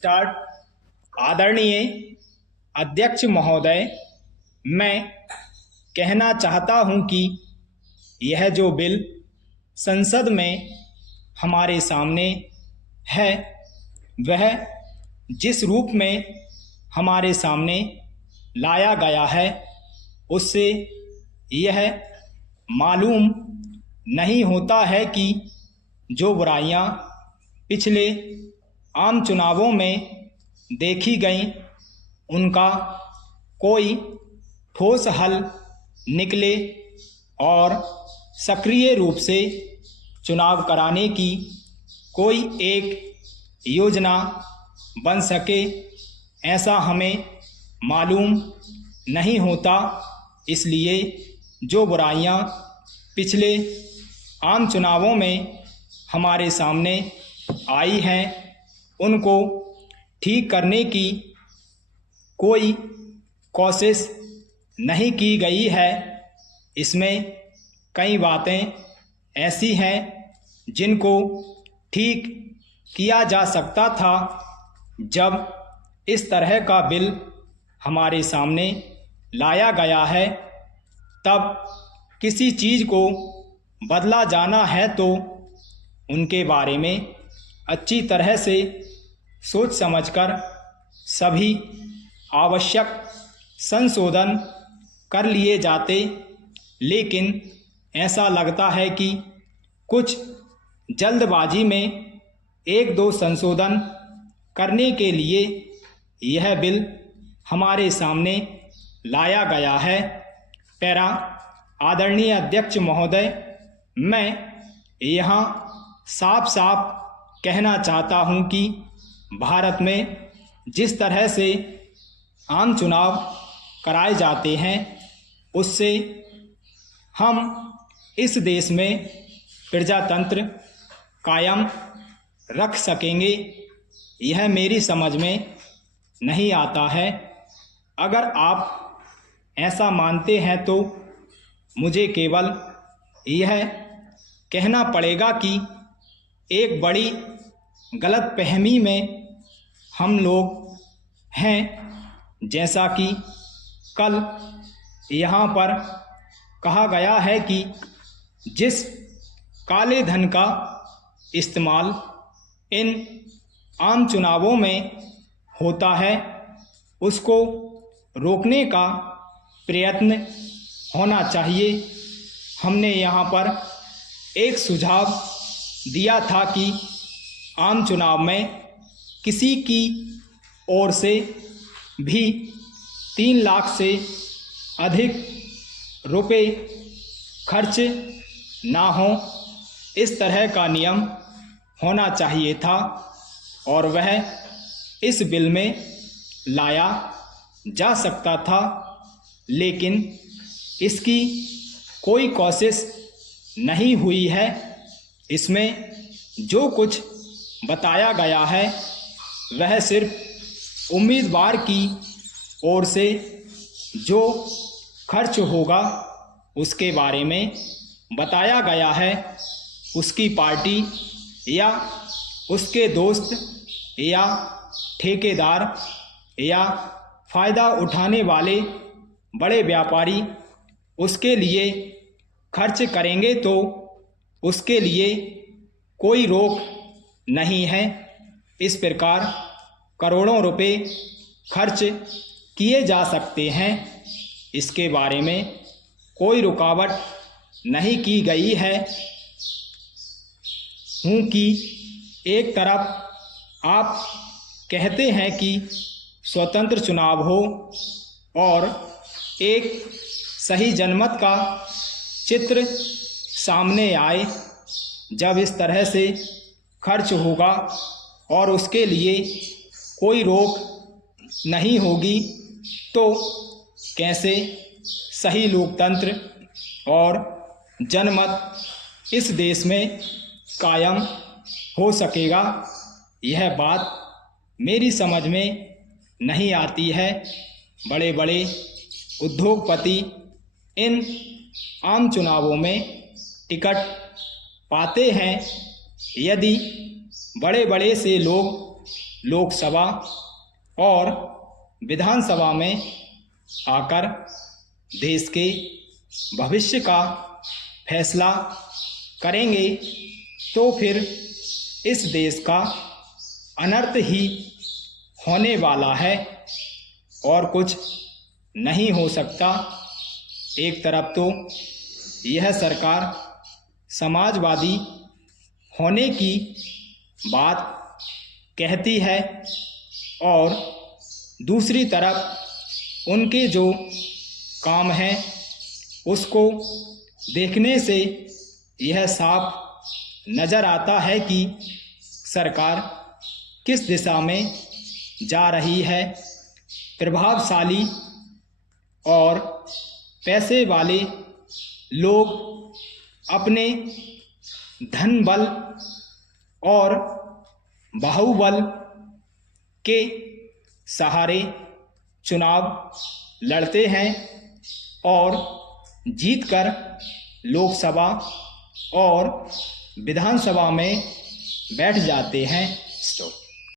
Start. आदरणीय अध्यक्ष महोदय, मैं कहना चाहता हूं कि यह जो बिल संसद में हमारे सामने है वह जिस रूप में हमारे सामने लाया गया है उससे यह मालूम नहीं होता है कि जो बुराइयां पिछले आम चुनावों में देखी गईं उनका कोई ठोस हल निकले और सक्रिय रूप से चुनाव कराने की कोई एक योजना बन सके, ऐसा हमें मालूम नहीं होता। इसलिए जो बुराइयां पिछले आम चुनावों में हमारे सामने आई हैं उनको ठीक करने की कोई कोशिश नहीं की गई है। इसमें कई बातें ऐसी हैं जिनको ठीक किया जा सकता था। जब इस तरह का बिल हमारे सामने लाया गया है तब किसी चीज़ को बदला जाना है तो उनके बारे में अच्छी तरह से सोच समझकर सभी आवश्यक संशोधन कर लिए जाते, लेकिन ऐसा लगता है कि कुछ जल्दबाजी में एक दो संशोधन करने के लिए यह बिल हमारे सामने लाया गया है। पैरा। आदरणीय अध्यक्ष महोदय, मैं यहाँ साफ साफ कहना चाहता हूँ कि भारत में जिस तरह से आम चुनाव कराए जाते हैं उससे हम इस देश में प्रजातंत्र कायम रख सकेंगे, यह मेरी समझ में नहीं आता है। अगर आप ऐसा मानते हैं तो मुझे केवल यह कहना पड़ेगा कि एक बड़ी गलतफहमी में हम लोग हैं। जैसा कि कल यहाँ पर कहा गया है कि जिस काले धन का इस्तेमाल इन आम चुनावों में होता है उसको रोकने का प्रयत्न होना चाहिए। हमने यहाँ पर एक सुझाव दिया था कि आम चुनाव में किसी की ओर से भी 3 लाख से अधिक रुपए खर्च ना हो, इस तरह का नियम होना चाहिए था और वह इस बिल में लाया जा सकता था, लेकिन इसकी कोई कोशिश नहीं हुई है। इसमें जो कुछ बताया गया है वह सिर्फ उम्मीदवार की ओर से जो खर्च होगा उसके बारे में बताया गया है। उसकी पार्टी या उसके दोस्त या ठेकेदार या फ़ायदा उठाने वाले बड़े व्यापारी उसके लिए खर्च करेंगे तो उसके लिए कोई रोक नहीं है। इस प्रकार करोड़ों रुपए खर्च किए जा सकते हैं, इसके बारे में कोई रुकावट नहीं की गई है। हूँ कि एक तरफ आप कहते हैं कि स्वतंत्र चुनाव हो और एक सही जनमत का चित्र सामने आए। जब इस तरह से खर्च होगा और उसके लिए कोई रोक नहीं होगी तो कैसे सही लोकतंत्र और जनमत इस देश में कायम हो सकेगा। यह बात मेरी समझ में नहीं आती है। बड़े बड़े उद्योगपति इन आम चुनावों में टिकट पाते हैं। यदि बड़े बड़े से लोग लोकसभा और विधानसभा में आकर देश के भविष्य का फैसला करेंगे तो फिर इस देश का अनर्थ ही होने वाला है और कुछ नहीं हो सकता। एक तरफ तो यह सरकार समाजवादी होने की बात कहती है और दूसरी तरफ उनके जो काम हैं उसको देखने से यह साफ नज़र आता है कि सरकार किस दिशा में जा रही है। प्रभावशाली और पैसे वाले लोग अपने धन बल और बाहुबल के सहारे चुनाव लड़ते हैं और जीतकर लोकसभा और विधानसभा में बैठ जाते हैं।